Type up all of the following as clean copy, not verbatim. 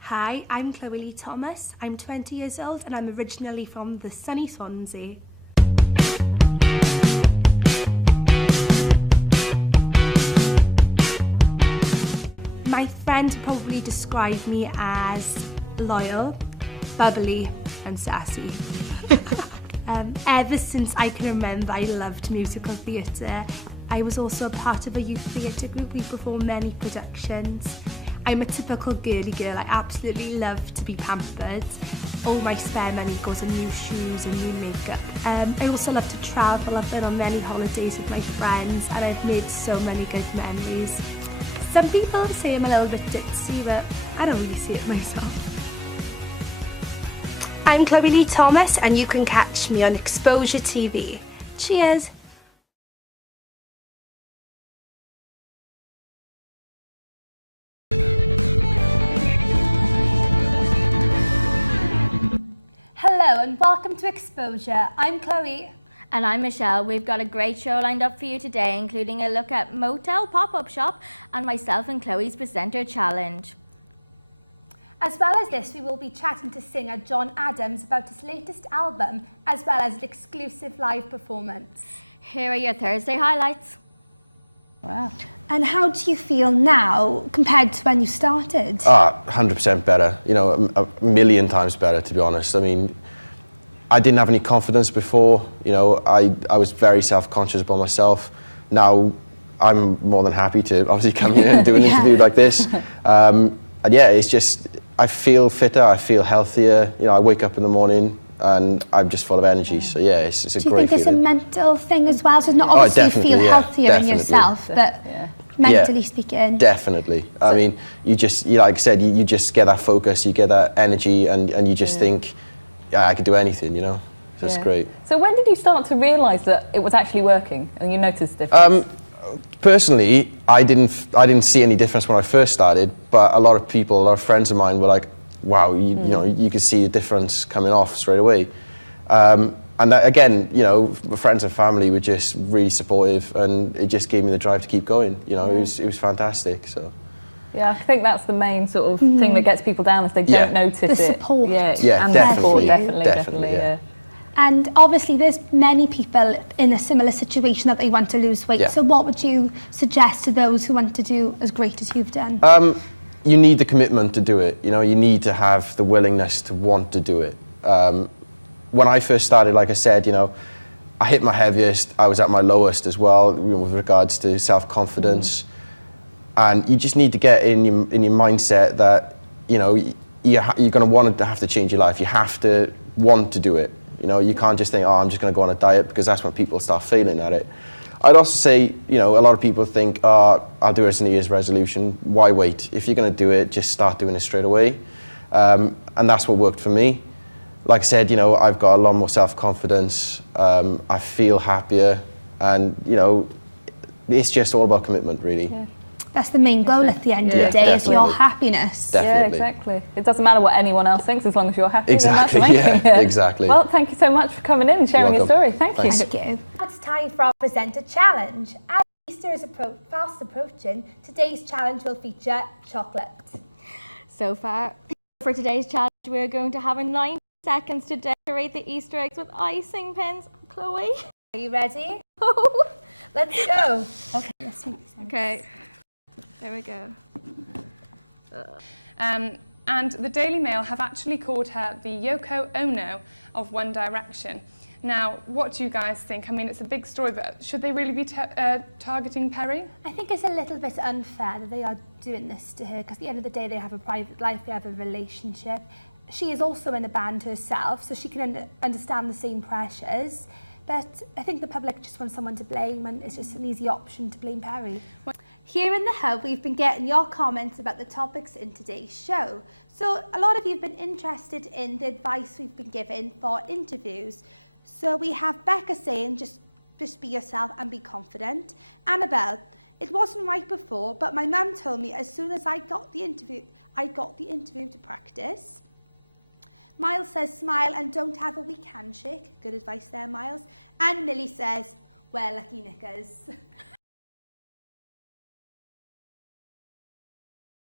Hi, I'm Chloe-Leigh Thomas. I'm 20 years old and I'm originally from the sunny Swansea. My friends would probably describe me as loyal, bubbly and sassy. Ever since I can remember, I loved musical theatre. I was also a part of a youth theatre group. We performed many productions. I'm a typical girly girl. I absolutely love to be pampered. All my spare money goes on new shoes and new makeup. I also love to travel. I've been on many holidays with my friends and I've made so many good memories. Some people say I'm a little bit ditzy, but I don't really see it myself. I'm Chloe-Leigh Thomas and you can catch me on Exposure TV. Cheers! Hello and welcome to Exposure. I'm Chloe. And I'm Michelle. We've got a great show lined up for you today, including a look at Motel Pop-Up Shop and myself and Chloe's Presenter Challenge. As well as this, we will be chatting to singer John Adams about his latest album, as well as an exclusive live performance. Here are your Thursday highlights. Wow. And how do you feel now compared to when you started? 100% better. You know, a million times better, to be honest. I mean, I didn't have any confidence before. You know, I was very self-conscious about myself. Now, I'm more than happy to obviously come here and do an interview like this. And yeah, it's just, I feel fitter, I feel healthier. You know, I wake up in the morning and I'm just full of energy. So yeah, it's a great feeling. Do you think it's a mental thing as well? So not obviously you feel healthier in yourself, but mentally speaking. Definitely. I mean, you just, like I said, you just get that focus, you get that energy, and you just think, yeah, I could do anything, you know? So it's great. So when did you start to realise that it was actually working and you noticed the difference? Personally, I didn't see any difference when I first started, but a lot of people, a lot of friends of mine were like, wow, you know, you could see the difference coming off straight away. And that, again, you know, friends and family were just really supportive, and it just gave me the drive to keep going. You know, it was fantastic. So. Yeah, I think that's the main sort of thing that gets people down if they don't notice it. The support. Yeah, and definitely. Definitely. Yeah. And obviously there's many people in a similar situation that they want to lose weight. Yeah. So what would you suggest to those who want to do as great as you've done? You need the commitment to do it. You know, you need to have the willingness to want to do it. When I first started, like I said, you know, I hit my heaviest, I was at my lowest as well, you know, with regards to self-confidence. And you just need to get in your mindset that, you know, you're going to want to have to change your life. You have to want to do it. You know, you can't just think, oh, I'm just going to go on a diet, because that's when people start failing at it. I'd also say, you know, a lot of people think, oh, I'll do it as a New Year's resolution. Why wait? If you're going to do it, just start doing it straight away. And that's what worked for me. Like I said, you know, I've got a lot more self-confidence. I feel happier. And, you know, it's just all about commitment, really. Yeah. That's the main goal at the end of the day, is your happiness. Definitely. Yeah, exactly. It doesn't matter what anyone else thinks, as long as you're happy. Exactly, then that's amazing. yeah, exactly. Well, thank you so much for coming in and sharing your story. Thank you. Thank you. It's time for our presenter challenge. As Easter is fast approaching, today's challenge will feature chocolate. So far, for today's challenge, we're going to have 90 seconds to decorate the Easter eggs with icing pins. Chloe? Are you ready? Let's go. Okay, let's make this. Okay. There we go. And the Daily Mail have actually called her the Yoko Ono of One Direction. Now, what do you guys think? I mean, it's a big story, but should they really be targeting Perry? I think it's a little bit unfair that they are doing this to her, because at the end of the day, they have a private life, they have a relationship. She is also in a band herself, so she can understand the same pressures. But I think the public just wants someone to blame, and it's just an easy option to blame Perry. Here in the Hub, we've been getting your comments about the topics in today's show. So a lot of you have been interested in the advice we've been given for interviews. So we have Becca saying, just be yourself and be confident. Annabelle, it wasn't right before, but my mum told me as soon as I got the interview to practice. Miles says, smile and don't have a weak handshake. Good advice there, Miles. And Millie says, wear lucky knickers.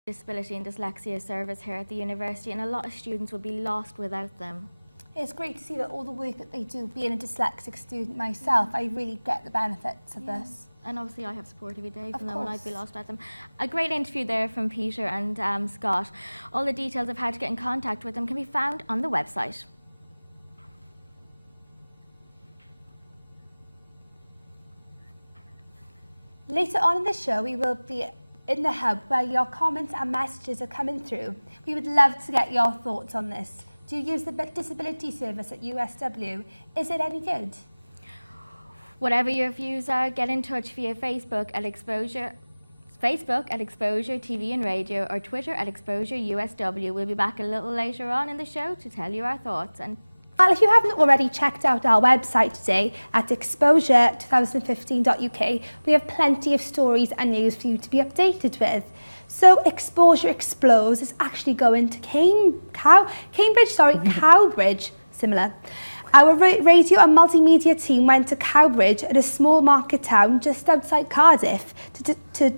disability and dyslexia service here at the university, and a lot of students would be lost without them. It's great to see that all the work that they do, being a dyslexic student myself, I really get the benefits of this. And obviously I have support every day from them, and I'd be course. lost without them. A great interview there from Peter and Scott. All the details of how to get in contact with them can be found on the website. Later on in the show, we will be in the hub where your comments and messages are coming through. We would love to get your thoughts on this. Do you use the disability service at USW? Is it any good? Whatever your views are, get in touch via Facebook at Exposure TV and Radio, or Twitter at Exposure USW. We'll be back a little later on in the show to tell you our thoughts. And Well, if you haven't already checked out our website today at exposure2015.uk, we have plenty of stories and news for you to be updated with. So Exposure Explodes is actually going to Cowbridge, similar. Our radio and multimedia team went to Cowbridge, at a small market town just outside Cardiff, to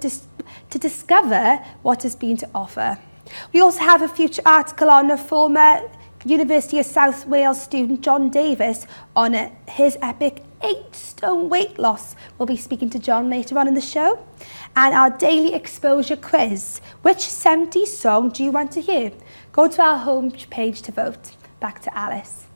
discover what has been to offer. We also have a feature article on a former University of South Wales student, John Davis, on his epic 8-stone weight loss. We'll be speaking to John later on in the show. And our daily exposure quiz. Which 70s song do you want to hear? Go to our homepage to vote. Back to Alice.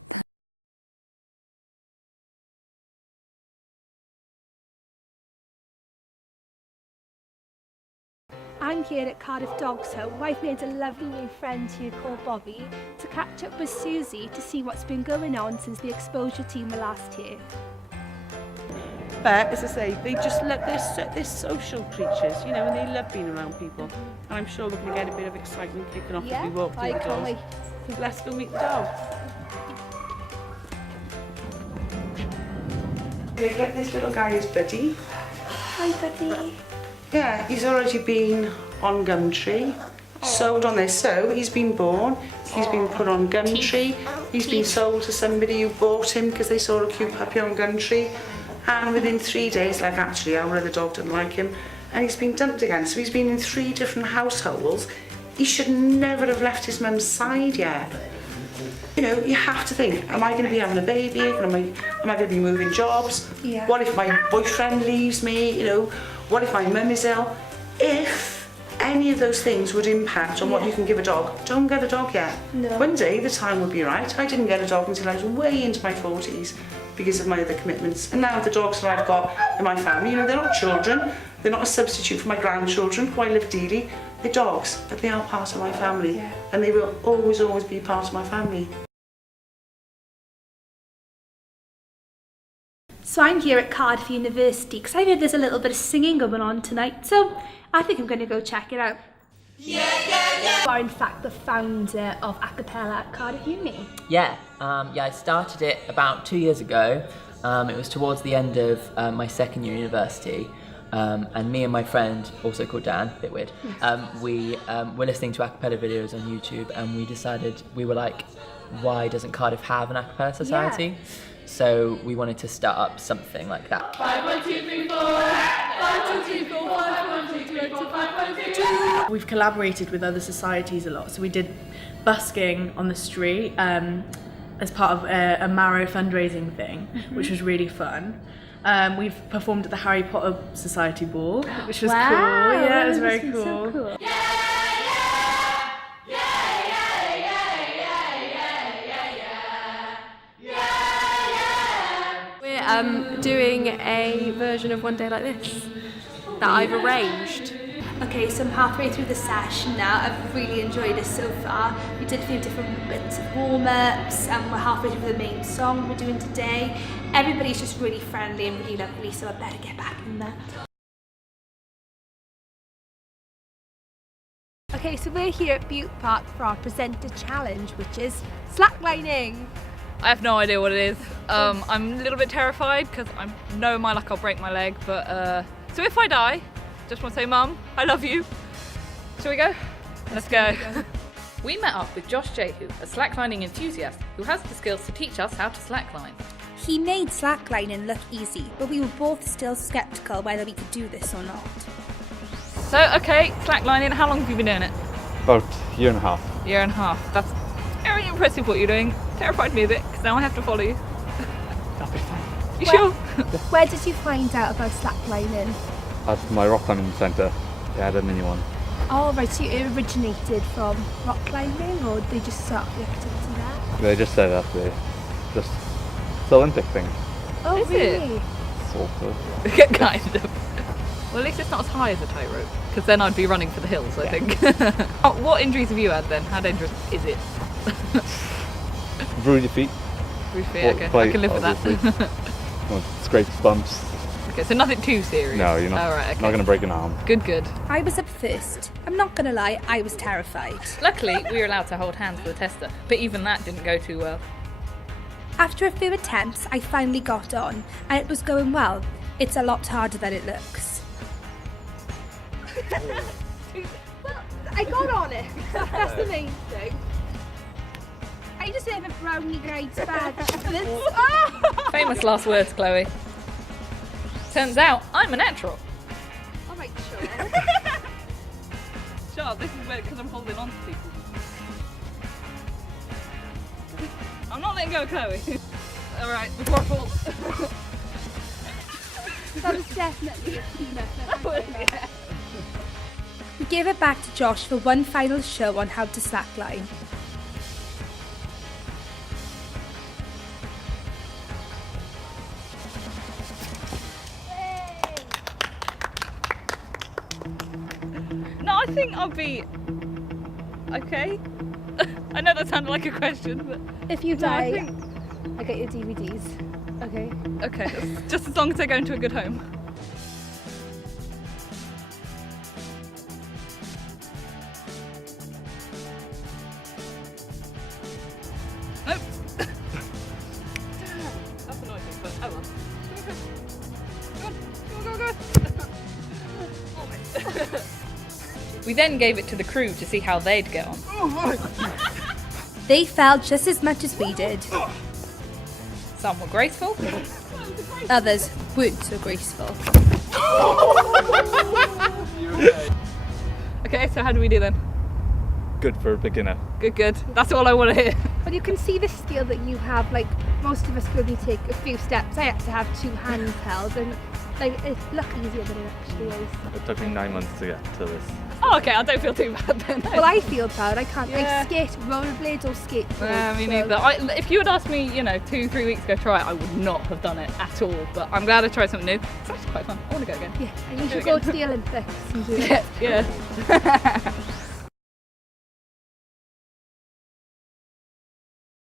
I'm here at Cardiff Dogs Home, where I've made a lovely new friend here called Bobby, to catch up with Susie to see what's been going on since the exposure team were last here. But as I say, they just love, they're social creatures, you know, and they love being around people. And I'm sure we're going to get a bit of excitement kicking off as we walk through the doors. So let's go meet the dog. We've got this little guy is Buddy. Hi, Buddy. Yeah, he's already been on Gumtree, sold on this. So he's been born, he's been put on Gumtree, he's been sold to somebody who bought him because they saw a cute puppy on Gumtree. And within 3 days, like actually our other dog didn't like him, and he's been dumped again. So he's been in 3 different households. He should never have left his mum's side yet. You know, you have to think, am I going to be having a baby? Am I going to be moving jobs? Yeah. What if my boyfriend leaves me? You know, what if my mum is ill? If any of those things would impact on what you can give a dog, don't get a dog yet. No. One day the time will be right. I didn't get a dog until I was way into my 40s because of my other commitments. And now the dogs that I've got in my family, you know, they're not children. They're not a substitute for my grandchildren, who I live dearly. They're dogs, but they are part of my family. Yeah. And they will always, always be part of my family. So I'm here at Cardiff University because I heard there's a little bit of singing going on tonight, so I think I'm going to go check it out. You are in fact the founder of a cappella at Cardiff Uni. Yeah, I started it about 2 years ago. It was towards the end of my second year at university, and me and my friend, also called Dan, a bit weird, we were listening to a cappella videos on YouTube, and we decided, we were like, why doesn't Cardiff have an a cappella society? Yeah. So we wanted to start up something like that. 5, 1, 2, 3, 4. 5, 2, 3, 4. 5, 1, 2, 3, 4. 5, 1, 2, 3, 4. We've collaborated with other societies a lot. So we did busking on the street as part of a Marrow fundraising thing, which was really fun. We've performed at the Harry Potter Society Ball, which was cool. Yeah, it was very cool. So cool. Doing a version of One Day Like This that I've arranged. Okay, so I'm halfway through the session now. I've really enjoyed it so far. We did a few different bits of warm-ups and we're halfway through the main song we're doing today. Everybody's just really friendly and really lovely, so I better get back in there. Okay, so we're here at Butte Park for our presenter challenge, which is slacklining. I have no idea what it is. I'm a little bit terrified because I know my luck I'll break my leg, but so if I die, just want to say, Mum, I love you. Shall we go? Let's go. We met up with Josh Jehu, a slacklining enthusiast who has the skills to teach us how to slackline. He made slacklining look easy, but we were both still sceptical whether we could do this or not. So, okay, slacklining, how long have you been doing it? About a year and a half. Year and a half. That's very impressive what you're doing. Terrified me a bit, because now I have to follow you. That'll be fine. You sure? Where did you find out about slacklining? At my rock climbing centre, they had a mini one. Oh, right, so it originated from rock climbing, or they just started the activity there? They just said that it's the Olympic thing. Oh, Is really? Sort of. Kind of. Well, at least it's not as high as a tightrope, because then I'd be running for the hills, I think. Oh, what injuries have you had then? How dangerous is it? Bruise your feet. Bruise feet, okay. I can live with that. Scrapes, bumps. Okay, so nothing too serious. No, you're not. All right, okay. Not going to break an arm. Good, good. I was up first. I'm not going to lie, I was terrified. Luckily, we were allowed to hold hands for the tester, but even that didn't go too well. After a few attempts, I finally got on, and it was going well. It's a lot harder than it looks. Well, I got on it. That's the main thing. I deserve a brownie guides badge for this. Oh! Famous last words, Chloe. Turns out, I'm a natural. All right, sure. Shut up, this is weird because I'm holding on to people. I'm not letting go of Chloe. Alright, before I fall. That was definitely a peanut. We gave it back to Josh for one final show on how to slackline. No, I think I'll be okay. I know that sounded like a question, but If you no, I die, think I get your DVDs. Okay. okay. Just as long as they go into a good home. Nope. That's annoying, but oh well. Go on, go on, go on. We then gave it to the crew to see how they'd get on. They fell just as much as we did. Some were graceful, Others weren't so graceful. Okay, so how do we do then? Good for a beginner. Good, good. That's all I want to hear. But you can see the skill that you have. Like most of us could only take a few steps. I had to have 2 hands held, and like it looked easier than it actually is. It took me 9 months to get to this. Oh, okay, I don't feel too bad then. Well, I feel proud. I can't. Yeah. I skate rollerblades or skateboard. Me so- neither. If you had asked me, 2-3 weeks ago to try it, I would not have done it at all. But I'm glad I tried something new. It's actually quite fun. I want to go again. Yeah, and you should go to the Olympics and do it. Yeah.